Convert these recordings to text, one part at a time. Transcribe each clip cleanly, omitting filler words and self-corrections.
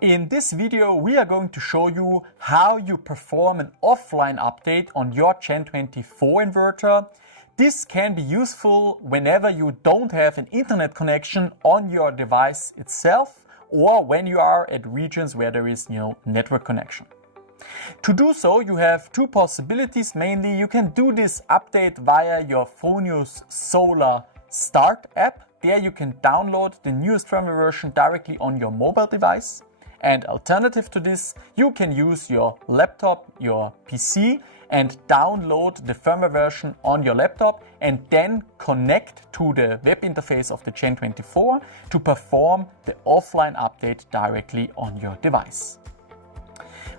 In this video, we are going to show you how you perform an offline update on your Gen24 inverter. This can be useful whenever you don't have an internet connection on your device itself or when you are at regions where there is no network connection. To do so, you have two possibilities. Mainly, you can do this update via your Fronius Solar Start app. There you can download the newest firmware version directly on your mobile device. And alternative to this, you can use your laptop, your PC, and download the firmware version on your laptop and then connect to the web interface of the Gen24 to perform the offline update directly on your device.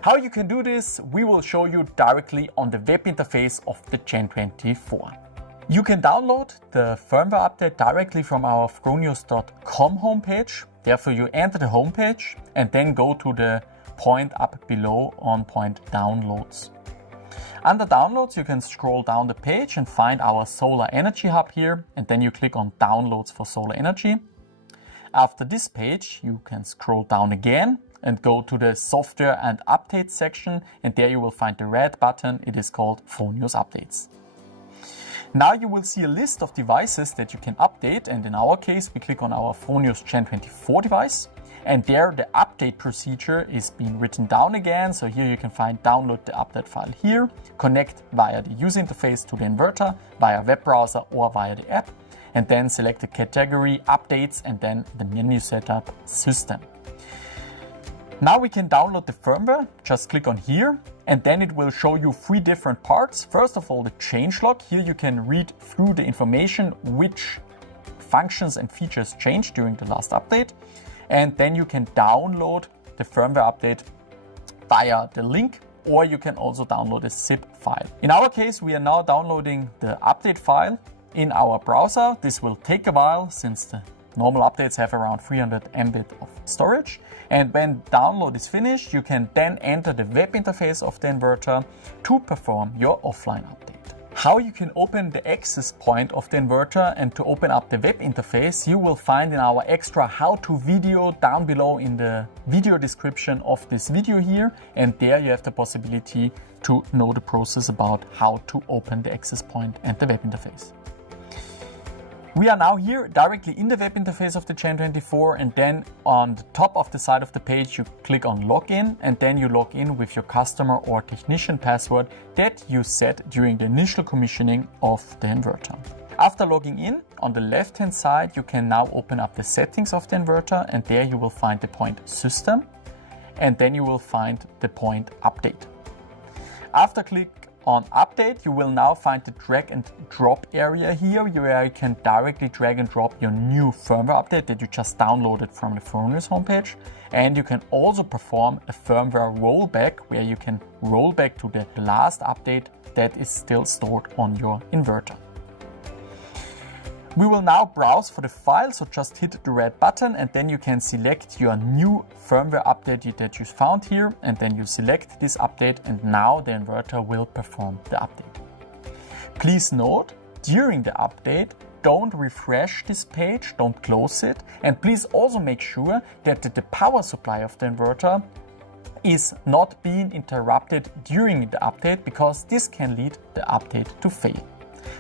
How you can do this, we will show you directly on the web interface of the Gen24. You can download the firmware update directly from our fronius.com homepage. Therefore, you enter the homepage and then go to the point up below on point downloads. Under downloads, you can scroll down the page and find our solar energy hub here, and then you click on downloads for solar energy. After this page, you can scroll down again and go to the software and updates section, and there you will find the red button. It is called Fronius Updates. Now you will see a list of devices that you can update, and in our case we click on our Fronius Gen24 device, and there the update procedure is being written down again. So here you can find download the update file here, connect via the user interface to the inverter, via web browser or via the app, and then select the category updates and then the menu setup system. Now we can download the firmware. Just click on here and then it will show you three different parts. First of all, the changelog. Here you can read through the information which functions and features changed during the last update. And then you can download the firmware update via the link, or you can also download a zip file. In our case, we are now downloading the update file in our browser. This will take a while since the normal updates have around 300 MB of storage. And when download is finished, you can then enter the web interface of the inverter to perform your offline update. How you can open the access point of the inverter and to open up the web interface, you will find in our extra how-to video down below in the video description of this video here. And there you have the possibility to know the process about how to open the access point and the web interface. We are now here directly in the web interface of the Gen24, and then on the top of the side of the page you click on login, and then you log in with your customer or technician password that you set during the initial commissioning of the inverter. After logging in, on the left hand side you can now open up the settings of the inverter, and there you will find the point system, and then you will find the point update. After click on update, you will now find the drag and drop area here where you can directly drag and drop your new firmware update that you just downloaded from the Fronius homepage. And you can also perform a firmware rollback where you can roll back to the last update that is still stored on your inverter. We will now browse for the file, so just hit the red button and then you can select your new firmware update that you found here, and then you select this update, and now the inverter will perform the update. Please note, during the update, don't refresh this page, don't close it, and please also make sure that the power supply of the inverter is not being interrupted during the update, because this can lead the update to fail.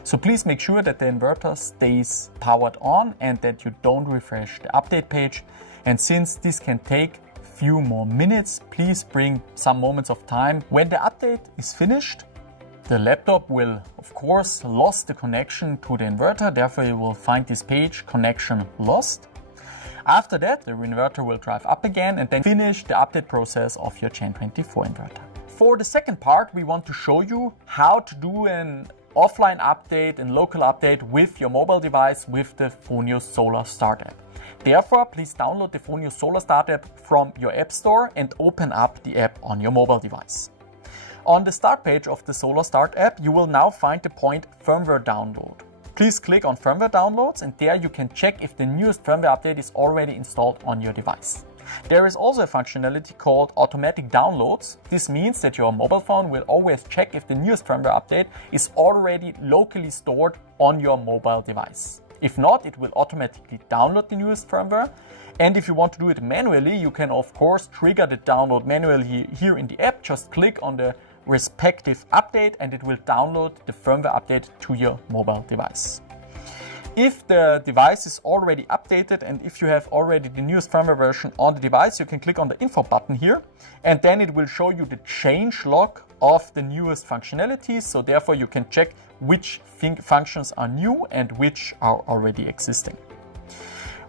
So please make sure that the inverter stays powered on and that you don't refresh the update page. And since this can take a few more minutes, please bring some moments of time. When the update is finished, the laptop will, of course, lost the connection to the inverter. Therefore, you will find this page, connection lost. After that, the inverter will drive up again and then finish the update process of your Gen24 inverter. For the second part, we want to show you how to do an offline update and local update with your mobile device with the Fronius Solar Start app. Therefore, please download the Fronius Solar Start app from your app store and open up the app on your mobile device. On the start page of the Solar Start app, you will now find the point firmware download. Please click on firmware downloads, and there you can check if the newest firmware update is already installed on your device. There is also a functionality called automatic downloads. This means that your mobile phone will always check if the newest firmware update is already locally stored on your mobile device. If not, it will automatically download the newest firmware And if you want to do it manually, you can of course trigger the download manually here in the app. Just click on the respective update and it will download the firmware update to your mobile device. If the device is already updated and if you have already the newest firmware version on the device, you can click on the info button here and then it will show you the change log of the newest functionalities. So therefore you can check which functions are new and which are already existing.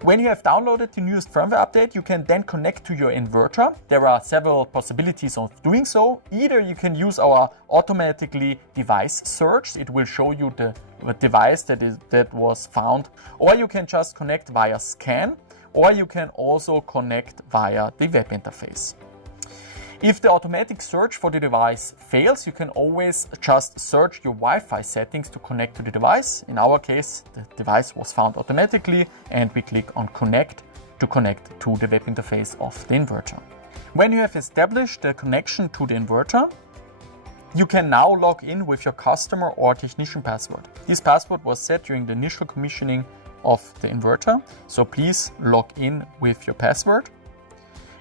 When you have downloaded the newest firmware update, you can then connect to your inverter. There are several possibilities of doing so. Either you can use our automatically device search. It will show you the device that was found. Or you can just connect via scan. Or you can also connect via the web interface. If the automatic search for the device fails, you can always just search your Wi-Fi settings to connect to the device. In our case, the device was found automatically and we click on connect to connect to the web interface of the inverter. When you have established the connection to the inverter, you can now log in with your customer or technician password. This password was set during the initial commissioning of the inverter, so please log in with your password.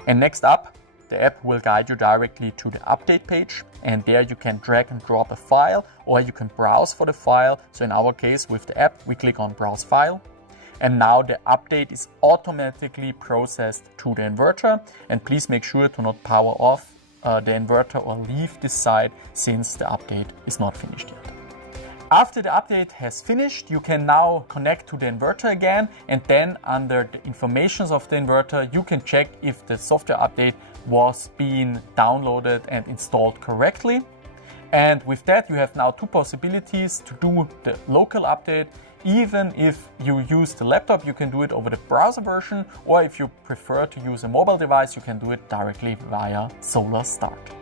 And next up, the app will guide you directly to the update page and there you can drag and drop a file or you can browse for the file. So in our case with the app, we click on browse file and now the update is automatically processed to the inverter. And please make sure to not power off the inverter or leave this site since the update is not finished yet. After the update has finished, you can now connect to the inverter again and then under the informations of the inverter, you can check if the software update was being downloaded and installed correctly. And with that, you have now two possibilities to do the local update. Even if you use the laptop, you can do it over the browser version, or if you prefer to use a mobile device, you can do it directly via SolarStart.